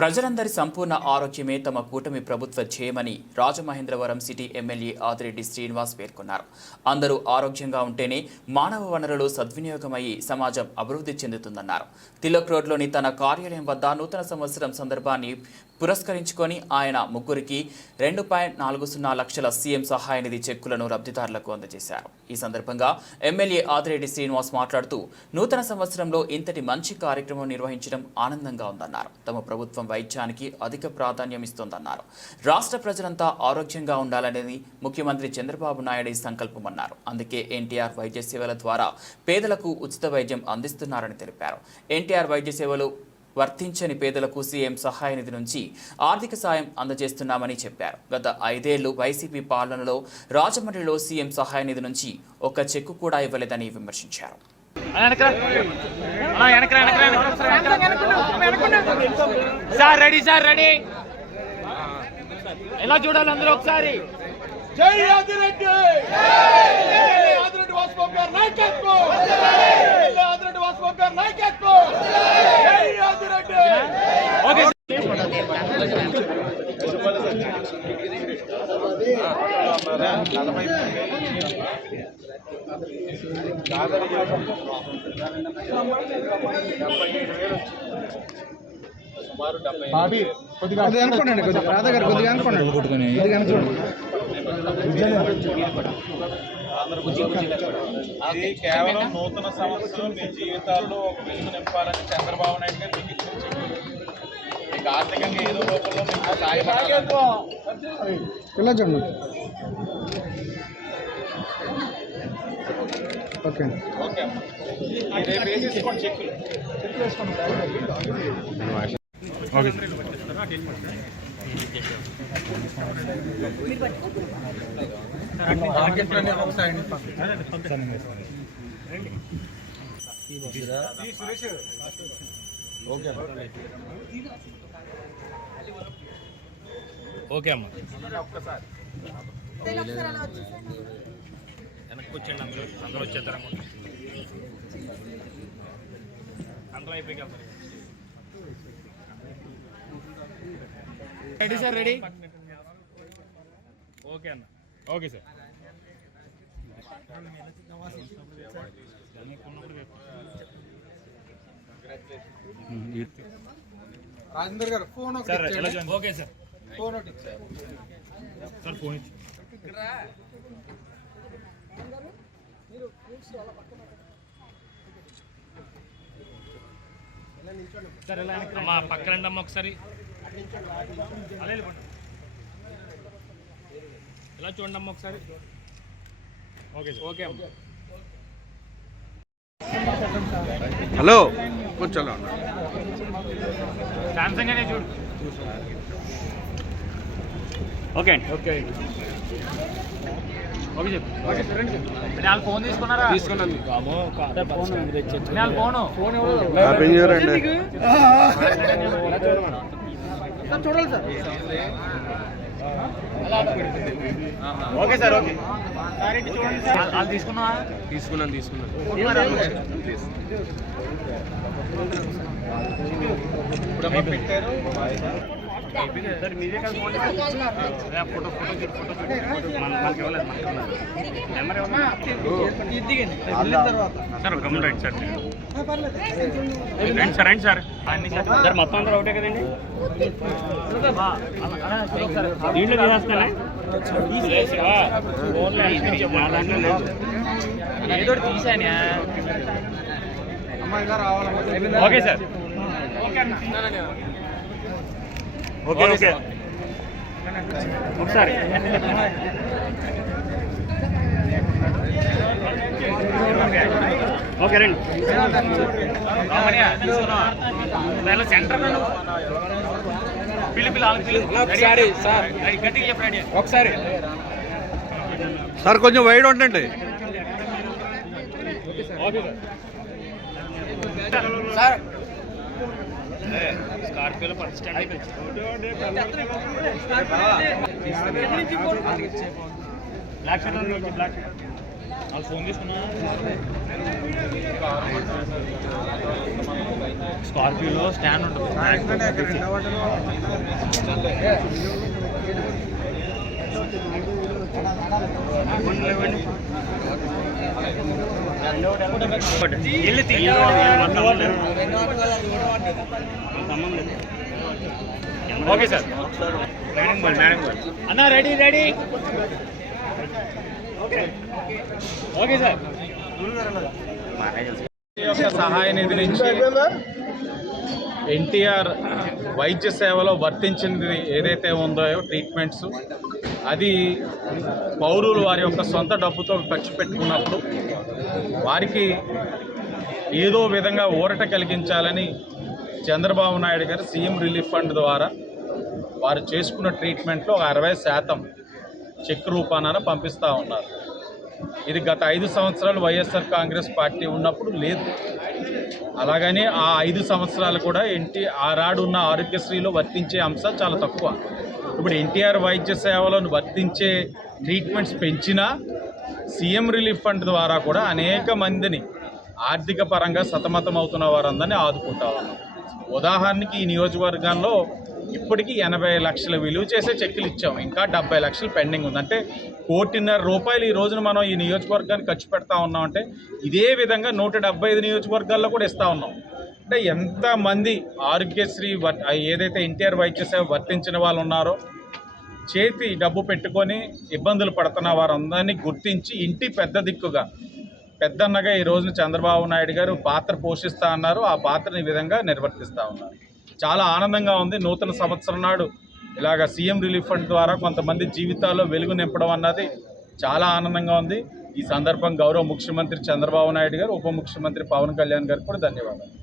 ప్రజలందరి సంపూర్ణ ఆరోగ్యమే తమ కూటమి ప్రభుత్వ ధ్యేయమని రాజమహేంద్రవరం సిటీ ఎమ్మెల్యే ఆదిరెడ్డి శ్రీనివాస్ పేర్కొన్నారు. అందరూ ఆరోగ్యంగా ఉంటేనే మానవ వనరులు సద్వినియోగమయ్యి సమాజం అభివృద్ధి చెందుతుందన్నారు. తిలక్ రోడ్లోని తన కార్యాలయం వద్ద నూతన సంవత్సరం సందర్భాన్ని పురస్కరించుకొని ఆయన ముగ్గురికి 2.40 లక్షల సీఎం సహాయ నిధి చెక్కులను లబ్ధిదారులకు అందజేశారు. ఈ సందర్భంగా ఎమ్మెల్యే ఆదిరెడ్డి శ్రీనివాస్ మాట్లాడుతూ నూతన సంవత్సరంలో ఇంతటి మంచి కార్యక్రమం నిర్వహించడం ఆనందంగా ఉందన్నారు. తమ ప్రభుత్వం వైద్యానికి అధిక ప్రాధాన్యం ఇస్తోందన్నారు. రాష్ట్ర ప్రజలంతా ఆరోగ్యంగా ఉండాలనేది ముఖ్యమంత్రి చంద్రబాబు నాయుడు సంకల్పమన్నారు. అందుకే ఎన్టీఆర్ వైద్య సేవల ద్వారా పేదలకు ఉచిత వైద్యం అందిస్తున్నారని తెలిపారు. ఎన్టీఆర్ వైద్య సేవలు వర్తించని పేదలకు సీఎం సహాయ నిధి నుంచి ఆర్థిక సాయం అందజేస్తున్నామని చెప్పారు. గత 5 ఏళ్లు వైసీపీ పాలనలో రాజమండ్రిలో సీఎం సహాయ నిధి నుంచి ఒక్క చెక్కు కూడా ఇవ్వలేదని విమర్శించారు. ఎలా చూడాలి అందరూ ఒకసారి. జై ఆదిరెడ్డి, ఆదిరెడ్డి వాసుబాబు గారి నాయకత్వం, ఆదిరెడ్డి వాసుబాబు గారి నాయకత్వం. జై ఆదిరెడ్డి. ఓకే కొద్దిగా అనుకోండి, కొద్దిగా రాధా గారు కొద్దిగా అనుకోండి, కొద్దిగా అనుకోండి. ఇది కేవలం నూతన సంవత్సరం మీ జీవితాల్లో ఒక వెలుగు నింపాలని చంద్రబాబు నాయుడు గారు మీకు ఇచ్చిన చెక్కు. మీకు ఆర్థికంగా ఏదో రూపంలో మీకు సాయపడాలి. ఇలా చూడండి. ఓకే ఓకే అమ్మా, రేపు వేసేసుకోండి చెక్కులు. ఓకే ఓకే అమ్మా, ఒక్కసారి వెనక్కి వచ్చండి. అందరూ వచ్చేస్తారమ్మా. అందరూ అయిపోయి రెడీ సార్, రెడీ. ఓకే అన్న, ఓకే సార్. రాజేందర్ గారు phone sir. Okay sir, phone ఒకటి సార్ ఫోన్ ఇచ్చి సార్ ఎలా అమ్మా పక్కనండి అమ్మ ఒకసారి. అలా వెళ్ళిపోండి, ఎలా చూడండి అమ్మ ఒకసారి. Okay sir. ఓకే అమ్మ. హలో కొంచెం సామ్సంగ్ అనే చూడు. ఓకే అండి, ఓకే ఓకే చెప్పు. ఓకే సార్, రండి. వాళ్ళు ఫోన్ తీసుకున్నారా? తీసుకున్నాను. ఫోన్ చూడాలి సార్. Okay sir, okay. వాళ్ళు తీసుకున్నావా? తీసుకున్నాను. పెట్టారు. సార్ మీదే కాదు ఫోన్ ఫోటో మనకి ఇవ్వలేదు. నెంబర్ సార్ గమని రైట్ సార్. రండి సార్, రండి సార్. సార్ మొత్తం అందరూ ఒకటే కదండి. దీంట్లో తీసేస్తానే ఏదో తీసానే. ఓకే సార్, ఓకే ఓకే ఒకసారి. ఓకే రండి. సెంటర్ ఒకసారి సార్ కొంచెం వైడ్ ఉండండి సార్. స్కార్పియోలో first stand black shirt black shirt స్కార్పియోలో స్టాండ్ ఉంటుంది. Okay sir. అన్న రెడీ రెడీ. Okay sir. యొక్క సహాయ నిధి నుంచి ఎన్టీఆర్ వైద్య సేవలో వర్తించింది ఏదైతే ఉందో ట్రీట్మెంట్స్, అది పౌరులు వారి యొక్క సొంత డబ్బుతో ఖర్చు పెట్టుకున్నప్పుడు వారికి ఏదో విధంగా ఊరట కలిగించాలని చంద్రబాబు నాయుడు గారు సీఎం రిలీఫ్ ఫండ్ ద్వారా వారు చేసుకున్న ట్రీట్మెంట్లో 60% చెక్ రూపాన పంపిస్తూ ఉన్నారు. ఇది గత 5 సంవత్సరాలు వైఎస్ఆర్ కాంగ్రెస్ పార్టీ ఉన్నప్పుడు లేదు. అలాగని ఆ 5 సంవత్సరాలు కూడా ఆనాడు ఉన్న ఆరోగ్యశ్రీలో వర్తించే అంశాలు చాలా తక్కువ. ఇప్పుడు ఎన్టీఆర్ వైద్య సేవలను వర్తించే ట్రీట్మెంట్స్ పెంచినా సీఎం రిలీఫ్ ఫండ్ ద్వారా కూడా అనేక మందిని ఆర్థిక పరంగా సతమతమవుతున్న వారందరినీ ఆదుకుంటా ఉన్నాం. ఉదాహరణకి ఈ నియోజకవర్గంలో ఇప్పటికీ 80 లక్షల విలువ చేసే చెక్కులు ఇచ్చాం. ఇంకా 70 లక్షలు పెండింగ్ ఉంది. అంటే ₹1.5 కోటి ఈ రోజున మనం ఈ నియోజకవర్గానికి ఖర్చు పెడతా ఉన్నామంటే ఇదే విధంగా 175 నియోజకవర్గాల్లో కూడా ఇస్తూ ఉన్నాం. అంటే ఎంతమంది ఆరోగ్యశ్రీ ఏదైతే ఎన్టీఆర్ వైద్య సేవ వర్తించిన వాళ్ళు ఉన్నారో చేతి డబ్బు పెట్టుకొని ఇబ్బందులు పడుతున్న వారందరినీ గుర్తించి ఇంటి పెద్ద దిక్కుగా పెద్దన్నగా ఈ రోజున చంద్రబాబు నాయుడు గారు పాత్ర పోషిస్తూ ఉన్నారు. ఆ పాత్రని ఈ విధంగా నిర్వర్తిస్తూ ఉన్నారు. చాలా ఆనందంగా ఉంది. నూతన సంవత్సరం నాడు ఇలాగ సీఎం రిలీఫ్ ఫండ్ ద్వారా కొంతమంది జీవితాల్లో వెలుగు నింపడం అన్నది చాలా ఆనందంగా ఉంది. ఈ సందర్భం గౌరవ ముఖ్యమంత్రి చంద్రబాబు నాయుడు గారు, ఉప ముఖ్యమంత్రి పవన్ కళ్యాణ్ గారికి కూడా ధన్యవాదాలు.